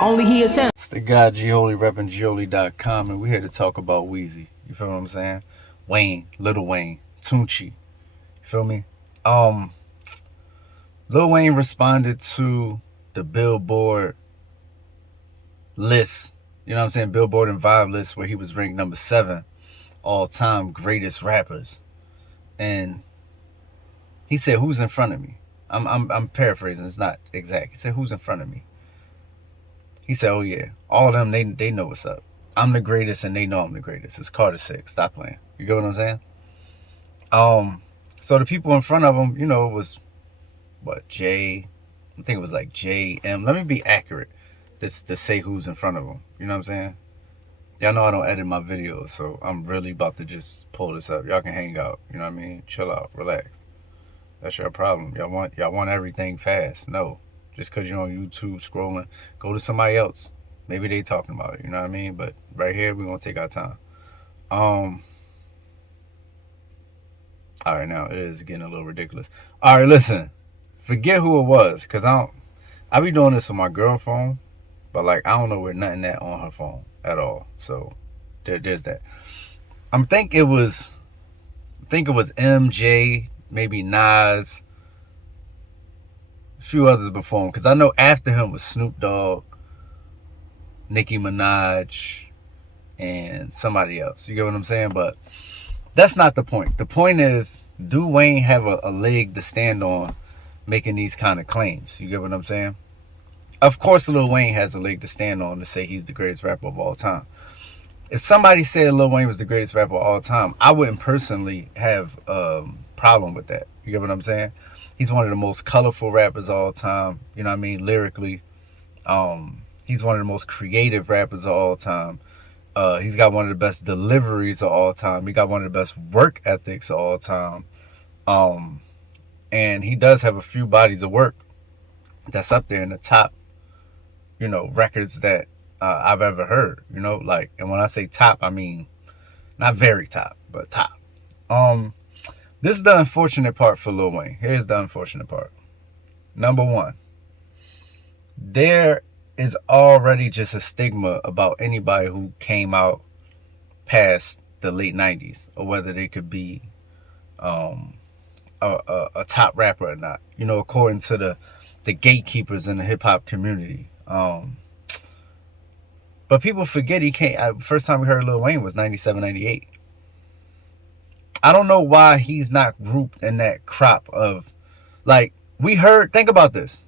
Only he is him. It's the guy Gioli repping Gioli.com, and we're here to talk about Wheezy. You feel what I'm saying? Wayne, Little Wayne, Tunchi. You feel me? Um, Lil Wayne responded to the Billboard list. You know what I'm saying? Billboard and Vibe list where he was ranked number 7 all-time greatest rappers, and he said, "Who's in front of me?" I'm paraphrasing. It's not exact. He said, "Who's in front of me?" He said, "Oh yeah, all of them. They know what's up. I'm the greatest, and they know I'm the greatest. It's Carter 6. Stop playing. You get what I'm saying?" Um, so the people in front of him, it was what J. I think it was like JM. Let me be accurate. This to say who's in front of him. You know what I'm saying? Y'all know I don't edit my videos, so I'm really about to just pull this up. Y'all can hang out. You know what I mean? Chill out, relax. That's your problem. Y'all want everything fast. No, just because you're on YouTube scrolling, go to somebody else. Maybe they talking about it. You know what I mean? But right here, we're gonna take our time. Um. All right, now it is getting a little ridiculous. All right, listen. Forget who it was, cause I be doing this with my girl phone, but like I don't know where nothing at on her phone at all. So there's that. I think it was MJ, maybe Nas, a few others before him. Because I know after him was Snoop Dogg, Nicki Minaj, and somebody else. You get what I'm saying? But that's not the point. The point is, do Wayne have a leg to stand on making these kind of claims? You get what I'm saying? Of course, Lil Wayne has a leg to stand on to say he's the greatest rapper of all time. If somebody said Lil Wayne was the greatest rapper of all time, I wouldn't personally have a problem with that. You get what I'm saying? He's one of the most colorful rappers of all time. You know what I mean? Lyrically, he's one of the most creative rappers of all time. He's got one of the best deliveries of all time. He got one of the best work ethics of all time. Um, and he does have a few bodies of work that's up there in the top, records that I've ever heard. And when I say top, I mean not very top, but top. Um, this is the unfortunate part for Lil Wayne. Here's the unfortunate part. Number one, there is already just a stigma about anybody who came out past the late 90s, or whether they could be um, a top rapper or not, according to the gatekeepers in the hip hop community. But people forget he can't. First time we heard Lil Wayne was 97, 98. I don't know why he's not grouped in that crop of, like, think about this.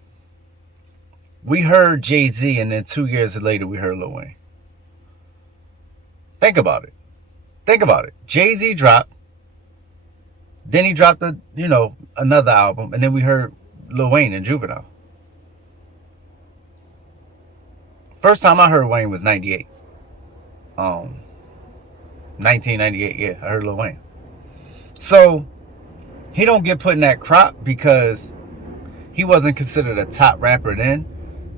We heard Jay-Z, and then 2 years later we heard Lil Wayne. Think about it. Think about it. Jay-Z dropped, then he dropped another album, and then we heard Lil Wayne and Juvenile. First time I heard Wayne was 98. 1998, yeah, I heard Lil Wayne. So he don't get put in that crop because he wasn't considered a top rapper then,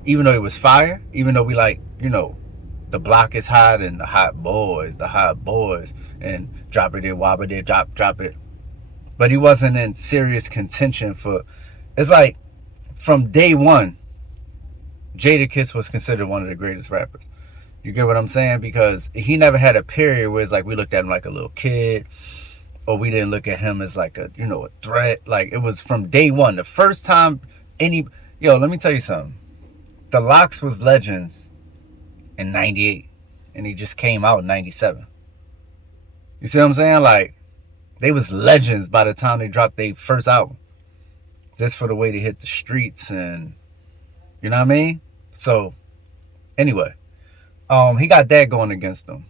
even though he was fire, even though we the block is hot and the hot boys, and drop it, wobble it, drop it. But he wasn't in serious contention for, it's like from day one, Jadakiss was considered one of the greatest rappers. You get what I'm saying? Because he never had a period where it's like we looked at him like a little kid, or we didn't look at him as like a threat. Like, it was from day one. The first time let me tell you something. The Locks was legends in 98, and he just came out in 97. You see what I'm saying? Like, they was legends by the time they dropped their first album. Just for the way they hit the streets, and you know what I mean? So anyway, he got that going against him.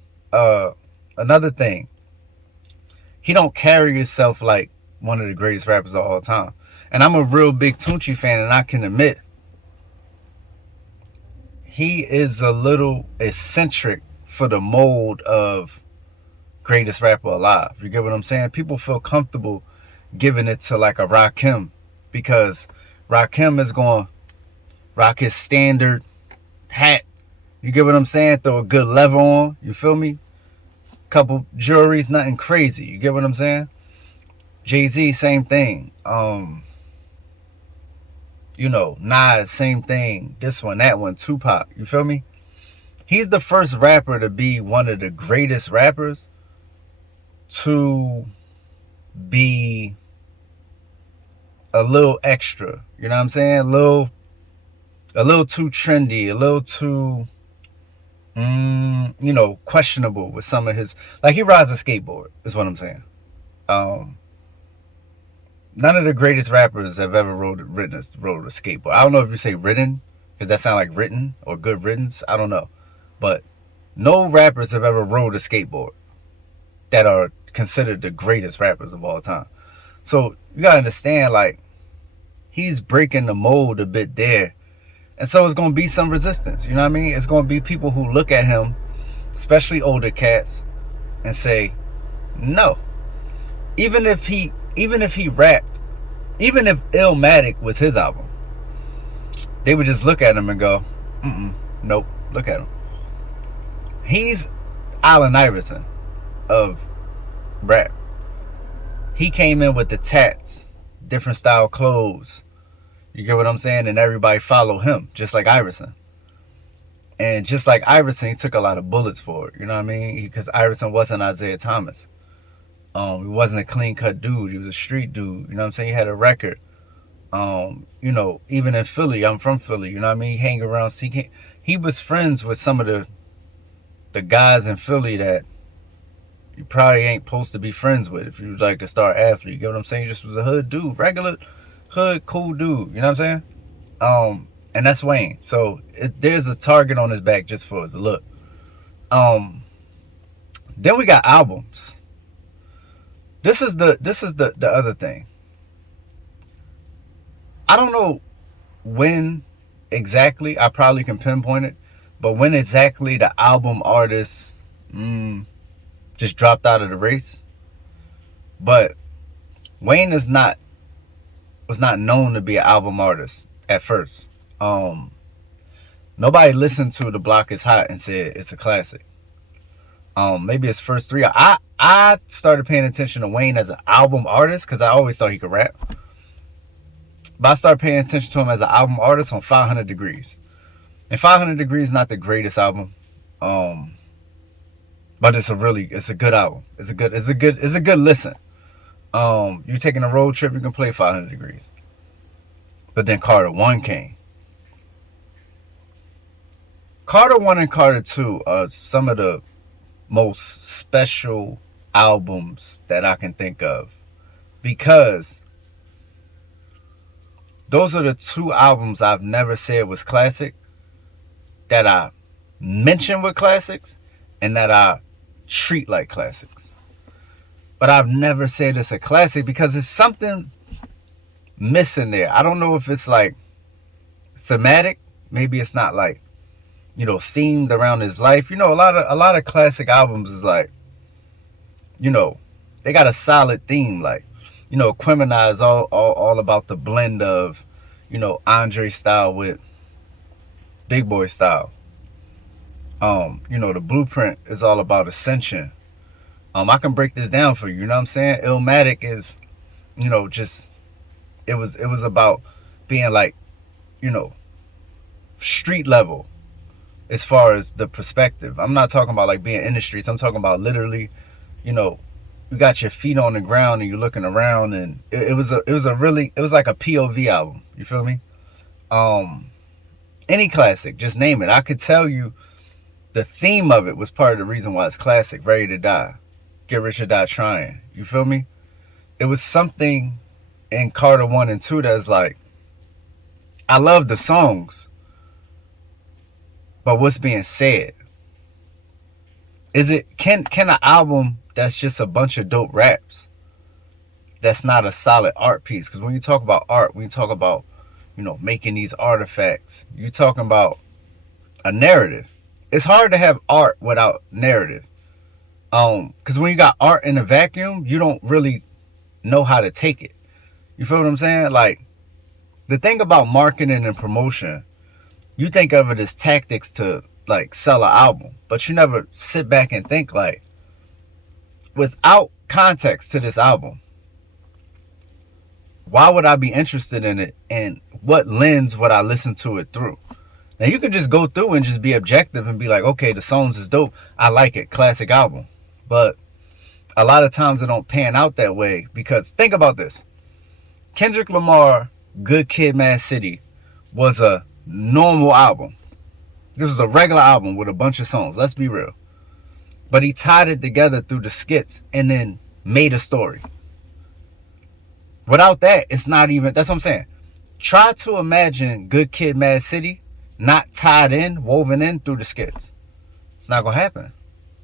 Another thing, he don't carry himself like one of the greatest rappers of all time. And I'm a real big Tunchi fan, and I can admit he is a little eccentric for the mold of greatest rapper alive. You get what I'm saying? People feel comfortable giving it to like a Rakim, because Rakim is going to rock his standard hat. You get what I'm saying? Throw a good leather on. You feel me? Couple jewelries, nothing crazy. You get what I'm saying? Jay-Z, same thing. Nas, same thing. This one, that one, Tupac. You feel me? He's the first rapper to be one of the greatest rappers to be a little extra. You know what I'm saying? A little too trendy, a little too questionable with some of his, like, he rides a skateboard, is what I'm saying. Um None of the greatest rappers have ever rode a skateboard. I don't know if you say ridden, because that sounds like written or good riddance. I don't know. But no rappers have ever rode a skateboard that are considered the greatest rappers of all time. So you gotta understand, like, he's breaking the mold a bit there. And so it's gonna be some resistance. You know what I mean? It's gonna be people who look at him, especially older cats, and say, no. Even if he rapped, even if Illmatic was his album, they would just look at him and go, nope, look at him. He's Allen Iverson of rap. He came in with the tats, different style clothes. You get what I'm saying? And everybody followed him, just like Iverson. And just like Iverson, he took a lot of bullets for it. You know what I mean? Because Iverson wasn't Isaiah Thomas. He wasn't a clean-cut dude. He was a street dude. You know what I'm saying? He had a record. Even in Philly, I'm from Philly. You know what I mean? He hang around. He was friends with some of the guys in Philly that you probably ain't supposed to be friends with if you like a star athlete. You get what I'm saying? He just was a hood dude, regular hood, cool dude. You know what I'm saying? And that's Wayne. So there's a target on his back just for his look. Then we got albums. This is the other thing. I don't know when exactly, I probably can pinpoint it, but when exactly the album artist just dropped out of the race. But Wayne was not known to be an album artist at first. Nobody listened to The Block Is Hot and said it's a classic. Maybe his first three. I started paying attention to Wayne as an album artist because I always thought he could rap. But I started paying attention to him as an album artist on 500 Degrees. And 500 Degrees is not the greatest album. But it's a good album. It's a good listen. You're taking a road trip, you can play 500 Degrees. But then Carter 1 came. Carter 1 and Carter 2 are some of the most special albums that I can think of, because those are the two albums I've never said was classic, that I mention were classics, and that I treat like classics. But I've never said it's a classic because it's something missing there. I don't know if it's like thematic. Maybe it's not like, themed around his life. A lot of classic albums is like, they got a solid theme. Like, Quemini is all about the blend of, Andre style with Big Boy style. The Blueprint is all about ascension. I can break this down for you. You know what I'm saying? Illmatic is, it was about being like, street level as far as the perspective. I'm not talking about like being in the streets. I'm talking about literally, you got your feet on the ground and you're looking around, and it was like a POV album. You feel me? Any classic, just name it. I could tell you the theme of it was part of the reason why it's classic. Ready to Die, Get Rich or Die Trying. You feel me? It was something in Carter 1 and 2 that's like, I love the songs, but what's being said? Can an album that's just a bunch of dope raps, that's not a solid art piece? Because when you talk about art, when you talk about, making these artifacts, you're talking about a narrative. It's hard to have art without narrative. Because when you got art in a vacuum, you don't really know how to take it. You feel what I'm saying? Like, the thing about marketing and promotion, you think of it as tactics to like sell an album, but you never sit back and think like, without context to this album, why would I be interested in it? And what lens would I listen to it through? Now you could just go through and just be objective and be like, okay, the songs is dope, I like it, classic album. But a lot of times it don't pan out that way, because think about this. Kendrick Lamar, Good Kid, Mad City was a normal album. This was a regular album with a bunch of songs, let's be real. But he tied it together through the skits and then made a story. Without that, it's not even, that's what I'm saying. Try to imagine Good Kid, Mad City not tied in, woven in through the skits. It's not gonna happen.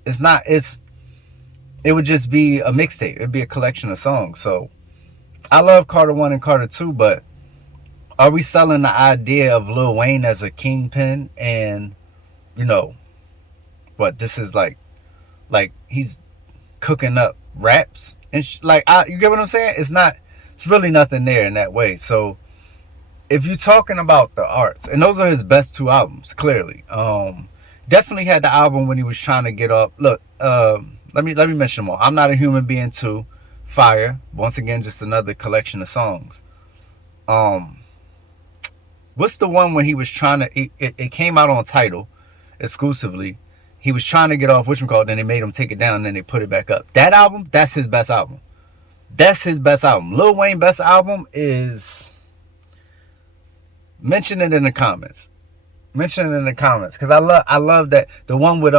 It would just be a mixtape. It'd be a collection of songs. So I love Carter 1 and Carter 2, but are we selling the idea of Lil Wayne as a kingpin? And you know what, this is like he's cooking up raps and you get what I'm saying? It's really nothing there in that way. So if you're talking about the arts, and those are his best two albums, clearly. Definitely had the album when he was trying to get up. Look, let me mention them all. I'm Not a Human Being 2, fire. Once again, just another collection of songs. What's the one when he was trying to, it came out on Tidal exclusively. He was trying to get off whatchamacallit, then they made him take it down, and then they put it back up. That album, that's his best album. That's his best album. Lil Wayne's best album is, mention it in the comments. Mention it in the comments, because I love that, the one with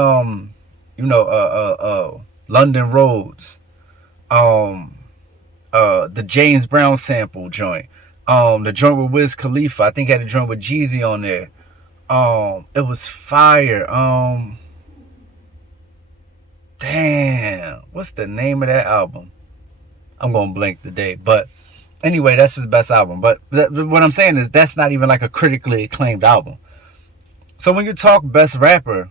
London Roads, the James Brown sample joint, the joint with Wiz Khalifa. I think he had a joint with Jeezy on there. It was fire. Damn, what's the name of that album? I'm gonna blank the date, but anyway, that's his best album. But what I'm saying is, that's not even like a critically acclaimed album. So when you talk best rapper,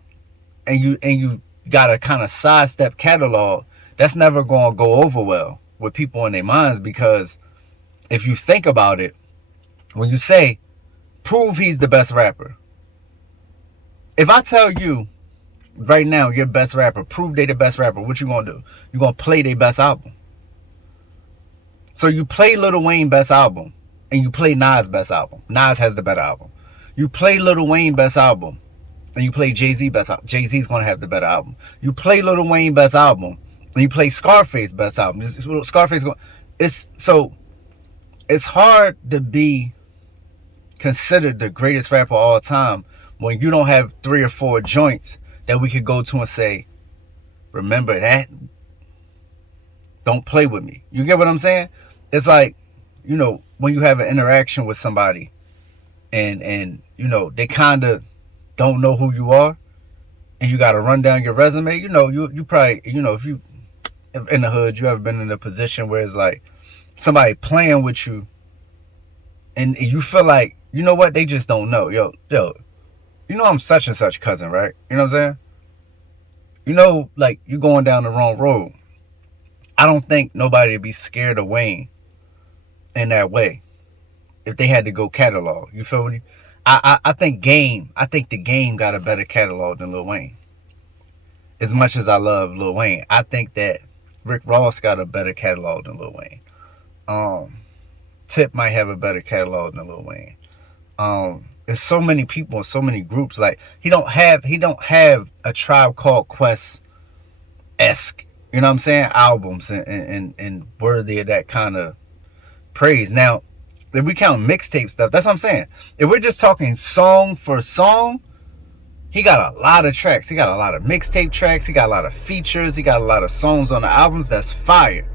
and you got a kind of sidestep catalog, that's never gonna go over well with people in their minds, because if you think about it, when you say prove he's the best rapper, if I tell you right now your best rapper, prove they the best rapper, what you gonna do? You gonna play their best album. So you play Lil Wayne best album, and you play Nas best album. Nas has the better album. You play Lil Wayne best album, and you play Jay-Z best album. Jay-Z's gonna have the better album. You play Lil Wayne best album, and you play Scarface best album. Scarface going, it's hard to be considered the greatest rapper of all time when you don't have 3 or 4 joints that we could go to and say, remember that? Don't play with me. You get what I'm saying? It's like, when you have an interaction with somebody and they kind of don't know who you are, and you got to run down your resume, you probably, if you in the hood, you ever been in a position where it's like somebody playing with you, and you feel like, you know what, they just don't know. Yo, I'm such and such cousin, right? You know what I'm saying? Like, you going down the wrong road. I don't think nobody would be scared of Wayne in that way if they had to go catalog. You feel me? I think the Game got a better catalog than Lil Wayne. As much as I love Lil Wayne, I think that Rick Ross got a better catalog than Lil Wayne. Tip might have a better catalog than Lil Wayne. There's so many people and so many groups. Like, he don't have a Tribe Called Quest-esque, you know what I'm saying, albums and worthy of that kind of praise. Now, if we count mixtape stuff, that's what I'm saying. If we're just talking song for song, he got a lot of tracks. He got a lot of mixtape tracks. He got a lot of features. He got a lot of songs on the albums. That's fire.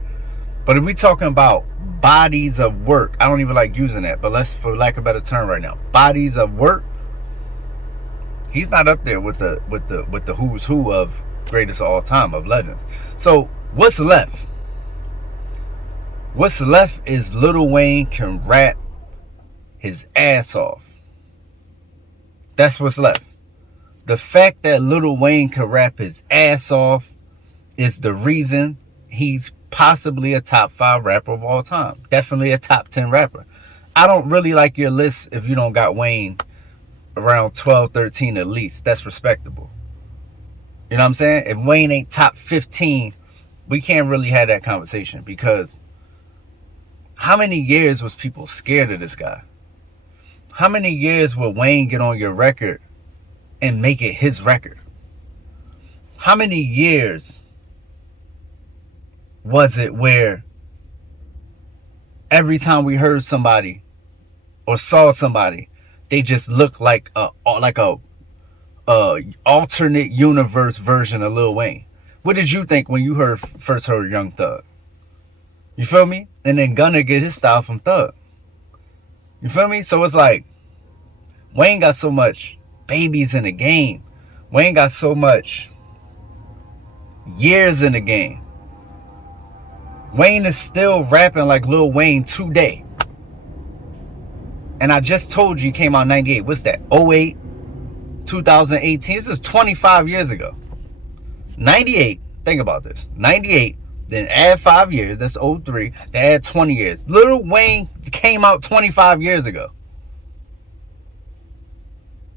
But if we talking about bodies of work, I don't even like using that, but let's, for lack of a better term right now, bodies of work, he's not up there with the who's who of greatest of all time, of legends. So what's left? What's left is Lil Wayne can rap his ass off. That's what's left. The fact that Lil Wayne can rap his ass off is the reason he's possibly a top 5 rapper of all time. Definitely a top 10 rapper. I don't really like your list if you don't got Wayne around 12, 13 at least. That's respectable. You know what I'm saying? If Wayne ain't top 15, we can't really have that conversation, because how many years was people scared of this guy? How many years would Wayne get on your record and make it his record? How many years was it where every time we heard somebody or saw somebody, they just looked like a alternate universe version of Lil Wayne? What did you think when you first heard Young Thug? You feel me? And then Gunna get his style from Thug. You feel me? So it's like Wayne got so much babies in the game. Wayne got so much years in the game. Wayne is still rapping like Lil Wayne today. And I just told you he came out in 98. What's that? 08, 2018. This is 25 years ago. 98. Think about this. 98. Then add 5 years. That's 03. Then add 20 years. Lil Wayne came out 25 years ago.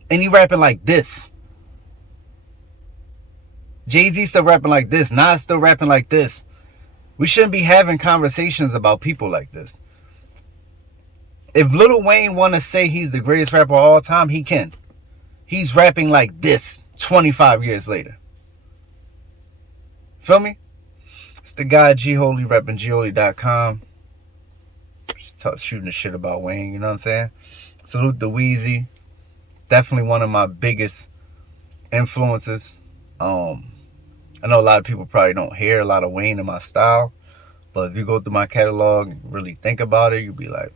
And he rapping like this. Jay-Z still rapping like this. Nas still rapping like this. We shouldn't be having conversations about people like this. If Lil Wayne want to say he's the greatest rapper of all time, he can. He's rapping like this 25 years later. Feel me? It's the guy G-Holy, repping G-Holy.com. Just shooting the shit about Wayne, you know what I'm saying? Salute the Wheezy. Definitely one of my biggest influences. I know a lot of people probably don't hear a lot of Wayne in my style, but if you go through my catalog and really think about it, you'll be like,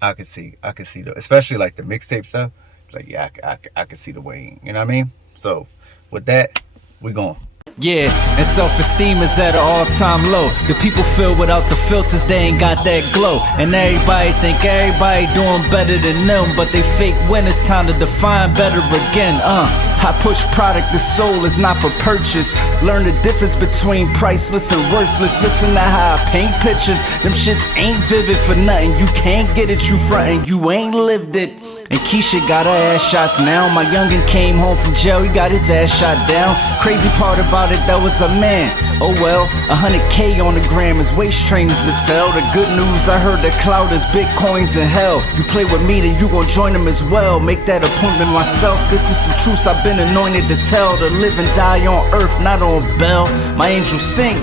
I can see the, especially like the mixtape stuff. Like, yeah, I can see the Wayne. You know what I mean? So with that, we going. Yeah, and self-esteem is at an all-time low. The people feel without the filters, they ain't got that glow. And everybody think everybody doing better than them, but they fake when it's time to define better again. I push product, the soul is not for purchase. Learn the difference between priceless and worthless. Listen to how I paint pictures. Them shits ain't vivid for nothing. You can't get it, you frontin', you ain't lived it. And Keisha got her ass shots now. My youngin' came home from jail, he got his ass shot down. Crazy part about it, that was a man. Oh well, 100K on the gram is waist trainers to sell. The good news, I heard the cloud is bitcoins in hell. You play with me, then you gon' join them as well. Make that appointment myself, this is some truths I've been anointed to tell. To live and die on earth, not on Bell. My angels sing.